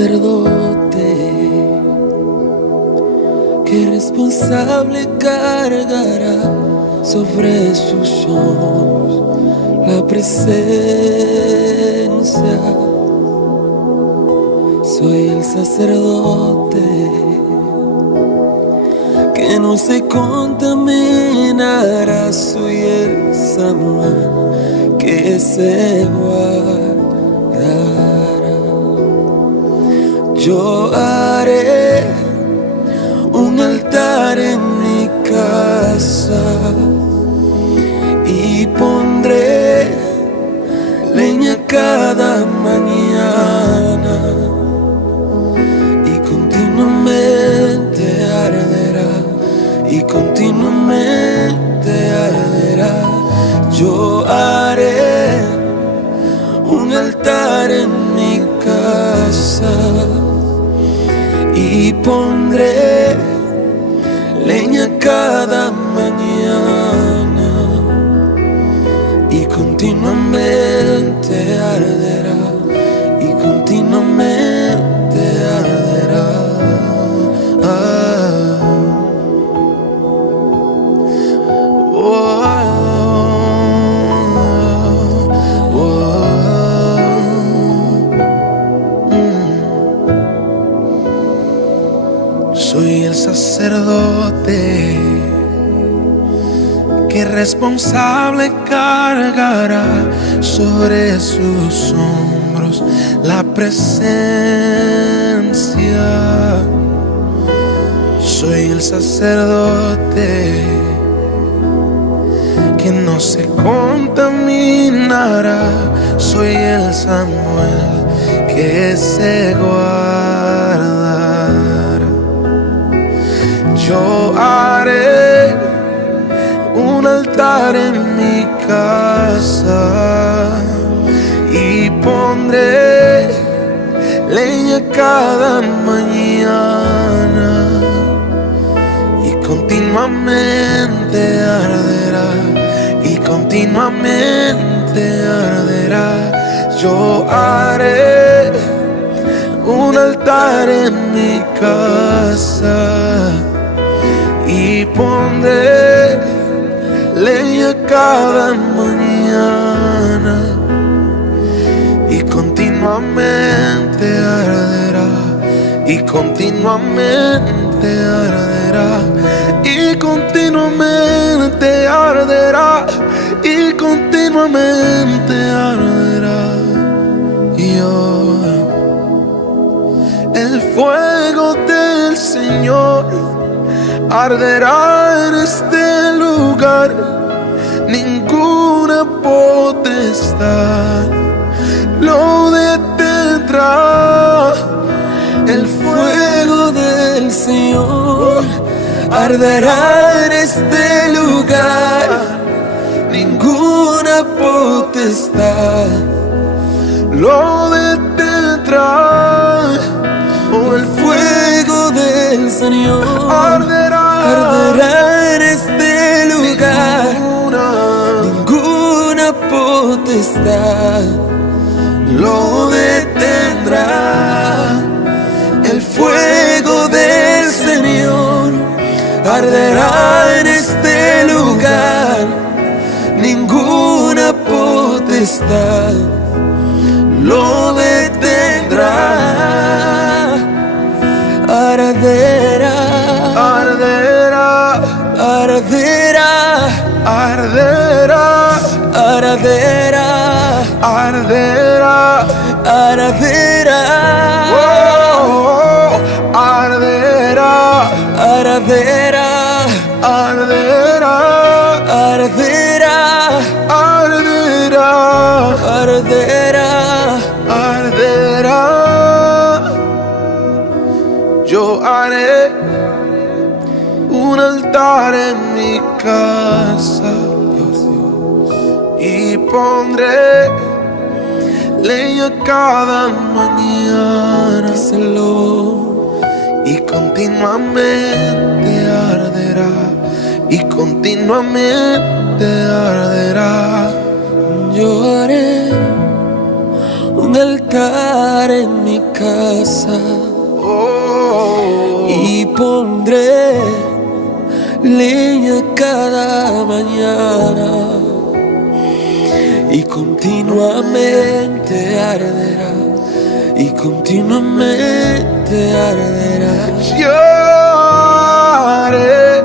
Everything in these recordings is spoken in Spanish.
sacerdote que responsable cargará sobre sus hombros la presencia. Soy el sacerdote que no se contaminará. Soy el Samuel que se guardará. Yo haré un altar en mi casa y pondré leña cada mañana y continuamente arderá, y continuamente arderá. Yo haré un altar en mi casa y pondré leña cada mañana y continuamente arderá, y continuamente arderá. Soy el sacerdote que responsable cargará sobre sus hombros la presencia. Soy el sacerdote que no se contaminará. Soy el Samuel que se guardará. Yo haré un altar en mi casa y pondré leña cada mañana y continuamente arderá, y continuamente arderá. Yo haré un altar en mi casa y pondré leña cada mañana y continuamente arderá, y continuamente arderá, y continuamente arderá, y continuamente arderá. Y hoy el fuego del Señor arderá en este lugar. Ninguna potestad lo detendrá. El fuego del Señor arderá en este lugar. Ninguna potestad lo detendrá. Oh, el fuego del Señor arderá en este lugar. Ninguna potestad lo detendrá. El fuego del Señor arderá en este lugar. Ninguna potestad lo detendrá. Arderá, arderá, arderá, arderá, arderá, arderá, arderá, oh, arderá, arderá, arderá, arderá, arderá, arderá, arderá. Yo haré un altar en mi casa y pondré leña cada mañana, y continuamente arderá, y continuamente arderá. Yo haré un altar en mi casa y pondré leña cada mañana y continuamente arderá, y continuamente arderá. Yo haré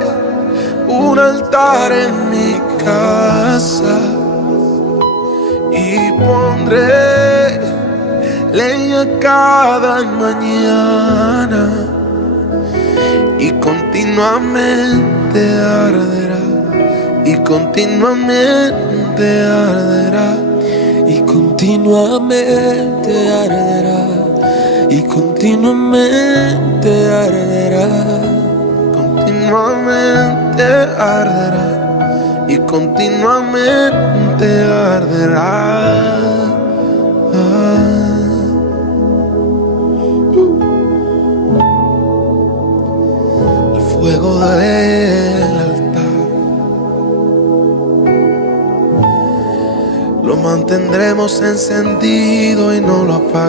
un altar en mi casa y pondré leña cada mañana y continuamente arderá, y continuamente arderá, y continuamente arderá, y continuamente arderá, continuamente arderá, y continuamente arderá. El fuego del altar lo mantendremos encendido y no lo apagaremos.